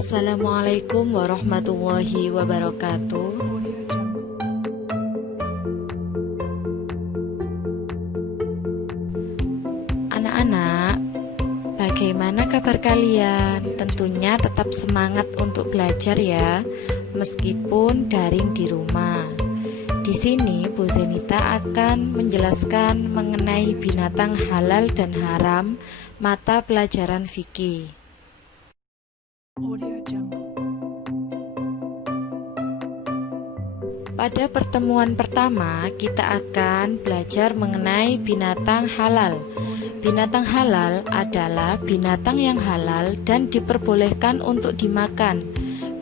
Assalamualaikum warahmatullahi wabarakatuh. Anak-anak, bagaimana kabar kalian? Tentunya tetap semangat untuk belajar ya, meskipun daring di rumah. Di sini Bu Zenita akan menjelaskan mengenai binatang halal dan haram mata pelajaran fikih. Pada pertemuan pertama, kita akan belajar mengenai binatang halal. Binatang halal adalah binatang yang halal dan diperbolehkan untuk dimakan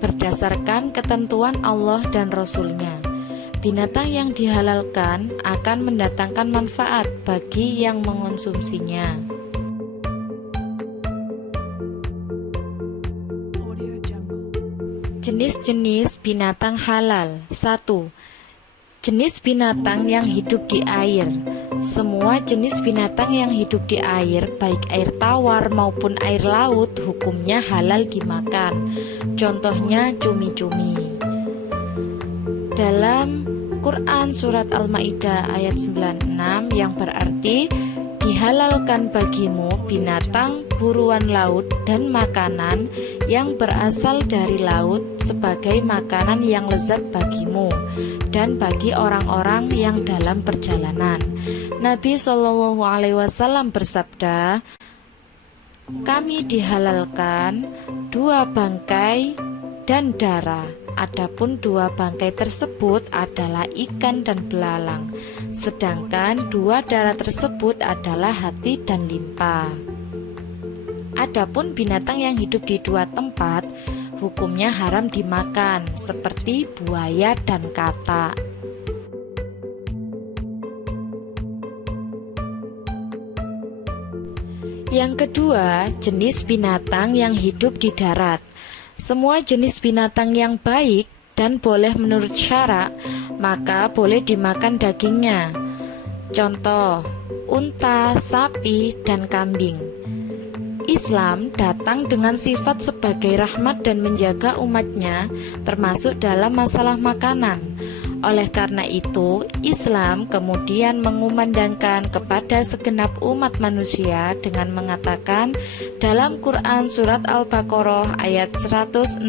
berdasarkan ketentuan Allah dan Rasul-Nya. Binatang yang dihalalkan akan mendatangkan manfaat bagi yang mengonsumsinya. Jenis-jenis binatang halal. 1. Jenis binatang yang hidup di air. Semua jenis binatang yang hidup di air, baik air tawar maupun air laut, hukumnya halal dimakan. Contohnya cumi-cumi. Dalam Quran Surat Al-Ma'idah ayat 96 yang berarti dihalalkan bagimu binatang buruan laut dan makanan yang berasal dari laut sebagai makanan yang lezat bagimu dan bagi orang-orang yang dalam perjalanan. Nabi SAW bersabda, kami dihalalkan 2 bangkai dan darah. Adapun 2 bangkai tersebut adalah ikan dan belalang, sedangkan 2 darah tersebut adalah hati dan limpa. Adapun binatang yang hidup di 2 tempat, hukumnya haram dimakan, seperti buaya dan katak. Yang kedua, jenis binatang yang hidup di darat. Semua jenis binatang yang baik dan boleh menurut syara, maka boleh dimakan dagingnya. Contoh, unta, sapi, dan kambing. Islam datang dengan sifat sebagai rahmat dan menjaga umatnya, termasuk dalam masalah makanan. Oleh karena itu, Islam kemudian mengumandangkan kepada segenap umat manusia dengan mengatakan dalam Quran Surat Al-Baqarah ayat 168,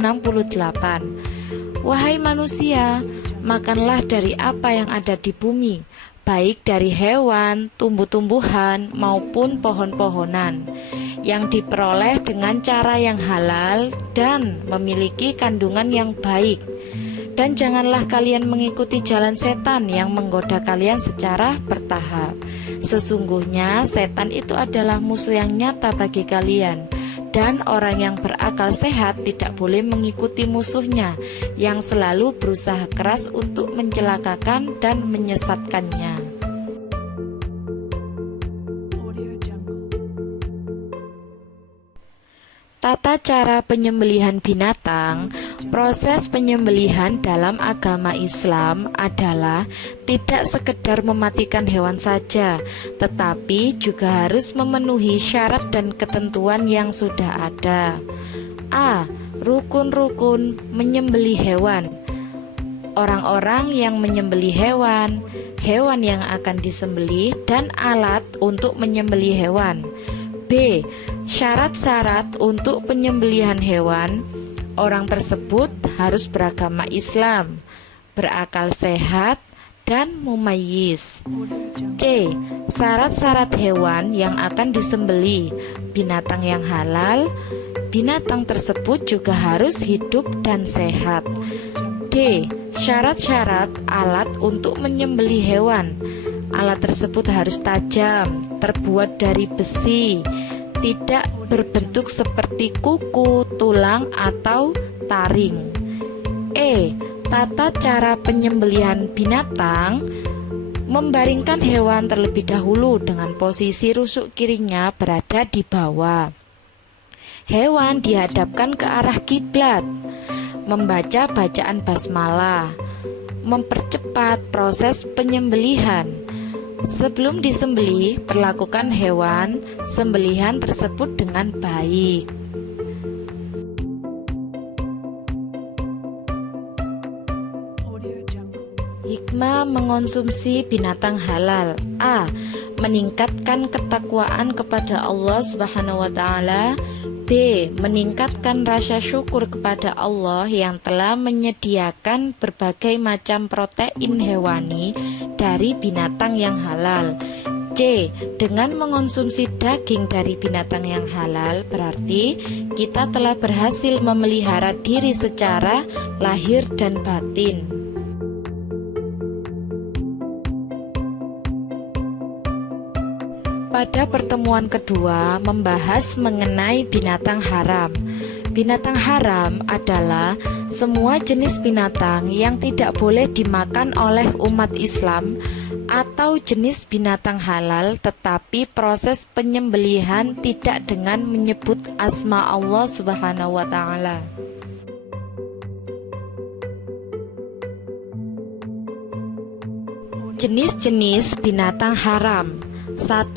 wahai manusia, makanlah dari apa yang ada di bumi, baik dari hewan, tumbuh-tumbuhan, maupun pohon-pohonan, yang diperoleh dengan cara yang halal dan memiliki kandungan yang baik. Dan janganlah kalian mengikuti jalan setan yang menggoda kalian secara bertahap. Sesungguhnya setan itu adalah musuh yang nyata bagi kalian. Dan orang yang berakal sehat tidak boleh mengikuti musuhnya yang selalu berusaha keras untuk mencelakakan dan menyesatkannya. Tata cara penyembelihan binatang. Proses penyembelihan dalam agama Islam adalah tidak sekedar mematikan hewan saja, tetapi juga harus memenuhi syarat dan ketentuan yang sudah ada. A. Rukun-rukun menyembelih hewan. Orang-orang yang menyembelih hewan, hewan yang akan disembelih, dan alat untuk menyembelih hewan. B. Syarat-syarat untuk penyembelihan hewan. Orang tersebut harus beragama Islam, berakal sehat, dan mumayyiz. C. Syarat-syarat hewan yang akan disembelih. Binatang yang halal, binatang tersebut juga harus hidup dan sehat. D. Syarat-syarat alat untuk menyembelih hewan. Alat tersebut harus tajam, terbuat dari besi, tidak berbentuk seperti kuku, tulang, atau taring. E. Tata cara penyembelihan binatang. Membaringkan hewan terlebih dahulu dengan posisi rusuk kirinya berada di bawah. Hewan dihadapkan ke arah kiblat. Membaca bacaan basmalah. Mempercepat proses penyembelihan. Sebelum disembelih, perlakukan hewan sembelihan tersebut dengan baik. mengonsumsi binatang halal. A. Meningkatkan ketakwaan kepada Allah Subhanahu wa taala. B. Meningkatkan rasa syukur kepada Allah yang telah menyediakan berbagai macam protein hewani dari binatang yang halal. C. Dengan mengonsumsi daging dari binatang yang halal, berarti kita telah berhasil memelihara diri secara lahir dan batin. Pada pertemuan kedua membahas mengenai binatang haram. Binatang haram adalah semua jenis binatang yang tidak boleh dimakan oleh umat Islam atau jenis binatang halal, tetapi proses penyembelihan tidak dengan menyebut asma Allah Subhanahu wa taala. Jenis-jenis binatang haram. 1.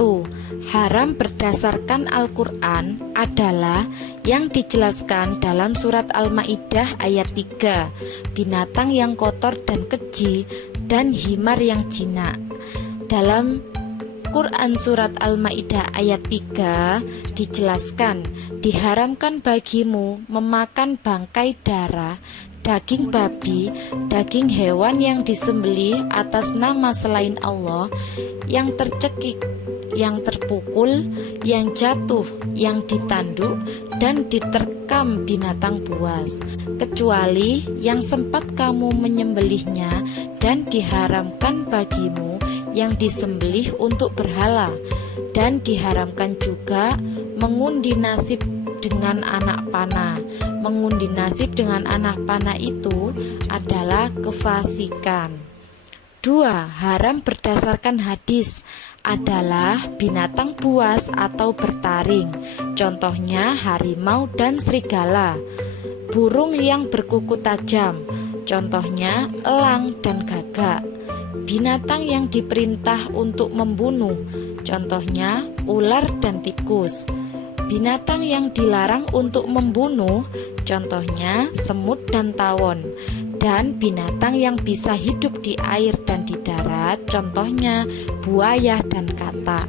Haram berdasarkan Al-Quran adalah yang dijelaskan dalam surat Al-Ma'idah ayat 3, binatang yang kotor dan keji dan himar yang jinak. Dalam Quran surat Al-Ma'idah ayat 3 dijelaskan, diharamkan bagimu memakan bangkai darah, daging babi, daging hewan yang disembelih atas nama selain Allah, yang tercekik, yang terpukul, yang jatuh, yang ditanduk, dan diterkam binatang buas, kecuali yang sempat kamu menyembelihnya, dan diharamkan bagimu yang disembelih untuk berhala, dan diharamkan juga mengundi nasib dengan anak panah. Mengundi nasib dengan anak panah itu adalah kefasikan. 2. Haram berdasarkan hadis adalah binatang buas atau bertaring, contohnya harimau dan serigala. Burung yang berkuku tajam, contohnya elang dan gagak. Binatang yang diperintah untuk membunuh, contohnya ular dan tikus. Binatang yang dilarang untuk membunuh, contohnya semut dan tawon. Dan binatang yang bisa hidup di air dan di darat, contohnya buaya dan katak.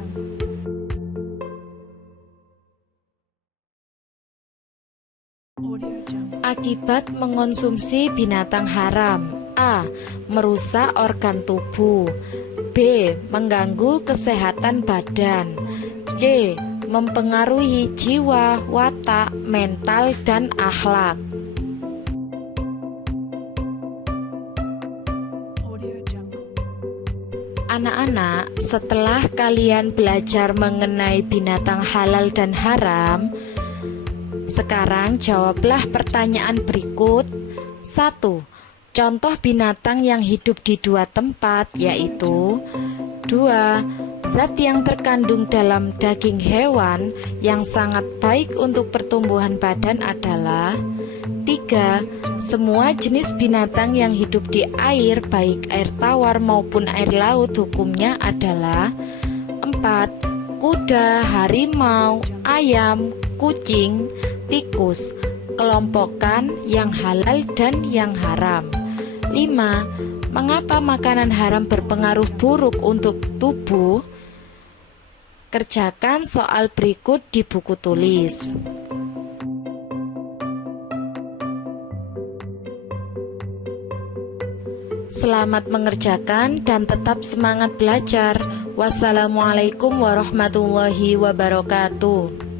Akibat mengonsumsi binatang haram. A. Merusak organ tubuh. B. Mengganggu kesehatan badan. C. Mempengaruhi jiwa, watak, mental, dan akhlak. Anak-anak, setelah kalian belajar mengenai binatang halal dan haram, sekarang jawablah pertanyaan berikut. 1. Contoh binatang yang hidup di dua tempat, yaitu 2. Zat yang terkandung dalam daging hewan yang sangat baik untuk pertumbuhan badan adalah 3. Semua jenis binatang yang hidup di air, baik air tawar maupun air laut, hukumnya adalah 4. Kuda, harimau, ayam, kucing, tikus. Kelompokkan yang halal dan yang haram. 5. Mengapa makanan haram berpengaruh buruk untuk tubuh? Kerjakan soal berikut di buku tulis. Selamat mengerjakan dan tetap semangat belajar. Wassalamualaikum warahmatullahi wabarakatuh.